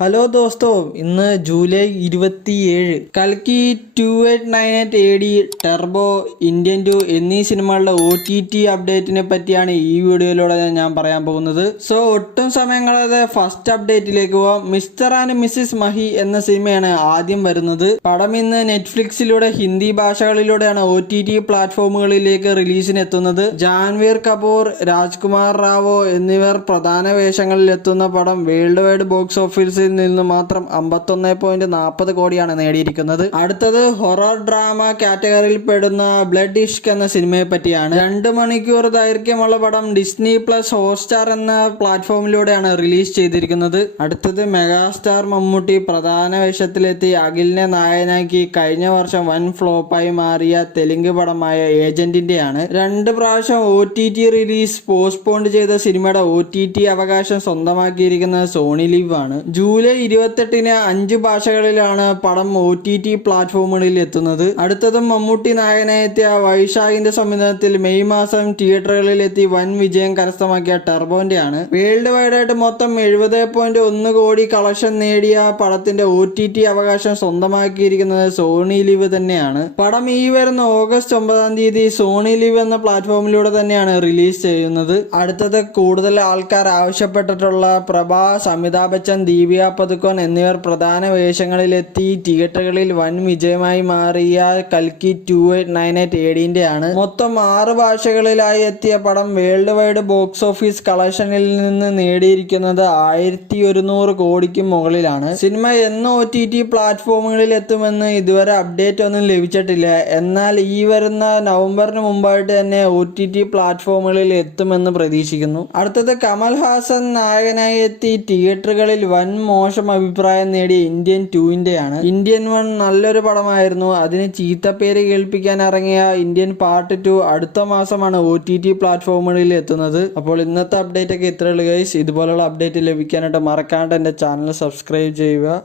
Hello ദോസ്തോ, ഇന്ന് July 27. കൽക്കി 2898 AD, Turbo, Indian 2 എന്നീ സിനിമകളുടെ OTT അപ്ഡേറ്റിനെ പറ്റിയാണ് ഈ വീഡിയോയിലൂടെ ഞാൻ പറയാൻ പോകുന്നത്. സോ ഒട്ടും സമയം കളയാതെ ഫസ്റ്റ് അപ്ഡേറ്റിലേക്ക് പോവാം. മിസ്റ്റർ ആൻഡ് മിസ്സിസ് മഹി എന്ന സിനിമയാണ് ആദ്യം വരുന്നത്. പടം ഇന്ന് നെറ്റ്ഫ്ലിക്സിലൂടെ ഹിന്ദി ഭാഷകളിലൂടെയാണ് OTT പ്ലാറ്റ്ഫോമുകളിലേക്ക് റിലീസിന് എത്തുന്നത്. ജാൻവീർ കപൂർ, രാജ്കുമാർ റാവോ എന്നിവർ പ്രധാന വേഷങ്ങളിൽ എത്തുന്ന പടം വേൾഡ് വൈഡ് ബോക്സ് ഓഫീസിൽ നിന്ന് മാത്രം 51.40 കോടിയാണ് നേടിയിരിക്കുന്നത്. അടുത്തത് ഹൊറർ ഡ്രാമ കാറ്റഗറിയിൽ പെടുന്ന ബ്ലഡ് ഇഷ്ക് എന്ന സിനിമയെ പറ്റിയാണ്. 2 മണിക്കൂർ ദൈർഘ്യമുള്ള പടം ഡിസ്നി പ്ലസ് ഹോട്ട്സ്റ്റാർ എന്ന പ്ലാറ്റ്ഫോമിലൂടെയാണ് റിലീസ് ചെയ്തിരിക്കുന്നത്. അടുത്തത് മെഗാസ്റ്റാർ മമ്മൂട്ടി പ്രധാന വേഷത്തിലെത്തി അഖിലിനെ നായകനാക്കി കഴിഞ്ഞ വർഷം വൻ ഫ്ലോപ്പായി മാറിയ തെലുങ്ക് പടമായ ഏജന്റിന്റെയാണ്. 2 പ്രാവശ്യം OTT റിലീസ് പോസ്റ്റ്പോണ്ട് ചെയ്ത സിനിമയുടെ OTT അവകാശം സ്വന്തമാക്കിയിരിക്കുന്നത് സോണി ലിവ് ആണ്. ജൂലൈ 28-ന് 5 ഭാഷകളിലാണ് പടം OTT പ്ലാറ്റ്ഫോമുകളിൽ എത്തുന്നത്. അടുത്തത് മമ്മൂട്ടി നായകനായി എത്തിയ വൈശാഖിന്റെ സംവിധാനത്തിൽ മെയ് മാസം തിയേറ്ററുകളിൽ എത്തി വൻ വിജയം കരസ്ഥമാക്കിയ ടെർബോന്റെ ആണ്. വേൾഡ് വൈഡ് ആയിട്ട് മൊത്തം 70.1 കോടി കളക്ഷൻ നേടിയ പടത്തിന്റെ OTT അവകാശം സ്വന്തമാക്കിയിരിക്കുന്നത് സോണി ലിവ് തന്നെയാണ്. പടം ഈ വരുന്ന ഓഗസ്റ്റ് 9 സോണി ലിവ് എന്ന പ്ലാറ്റ്ഫോമിലൂടെ തന്നെയാണ് റിലീസ് ചെയ്യുന്നത്. അടുത്തത് കൂടുതൽ ആൾക്കാർ ആവശ്യപ്പെട്ടിട്ടുള്ള പ്രഭാസ്, അമിതാഭ് ബച്ചൻ, ദീപിക പദുക്കോൺ എന്നിവർ പ്രധാന വേഷങ്ങളിലെത്തി തിയേറ്ററുകളിൽ വൻ വിജയമായി മാറിയ കൽക്കി 2898 ADന്റെ ആണ്. മൊത്തം 6 ഭാഷകളിലായി എത്തിയ പടം വേൾഡ് വൈഡ് ബോക്സ് ഓഫീസ് കളക്ഷനിൽ നിന്ന് നേടിയിരിക്കുന്നത് 1100 കോടിക്ക് മുകളിലാണ്. സിനിമ എന്ന് OTT പ്ലാറ്റ്ഫോമുകളിൽ എത്തുമെന്ന് ഇതുവരെ അപ്ഡേറ്റ് ഒന്നും ലഭിച്ചിട്ടില്ല. എന്നാൽ ഈ വരുന്ന നവംബറിന് മുമ്പായിട്ട് തന്നെ OTT പ്ലാറ്റ്ഫോമുകളിൽ എത്തുമെന്ന് പ്രതീക്ഷിക്കുന്നു. അടുത്തത് കമൽ ഹാസൻ നായകനായി എത്തി തിയേറ്ററുകളിൽ വൻ മോശം അഭിപ്രായം നേടിയ ഇന്ത്യൻ 2 ആണ്. ഇന്ത്യൻ 1 നല്ലൊരു പടമായിരുന്നു. അതിന് ചീത്തപ്പേര് കേൾപ്പിക്കാൻ ഇറങ്ങിയ ഇന്ത്യൻ പാർട്ട് 2 അടുത്ത മാസമാണ് OTT പ്ലാറ്റ്ഫോമുകളിൽ എത്തുന്നത്. അപ്പോൾ ഇന്നത്തെ അപ്ഡേറ്റ് ഒക്കെ ഇത്രയുള്ളൂ ഗൈസ്. ഇതുപോലുള്ള അപ്ഡേറ്റ് ലഭിക്കാനായിട്ട് മറക്കാണ്ട് എൻ്റെ ചാനൽ സബ്സ്ക്രൈബ് ചെയ്യുക.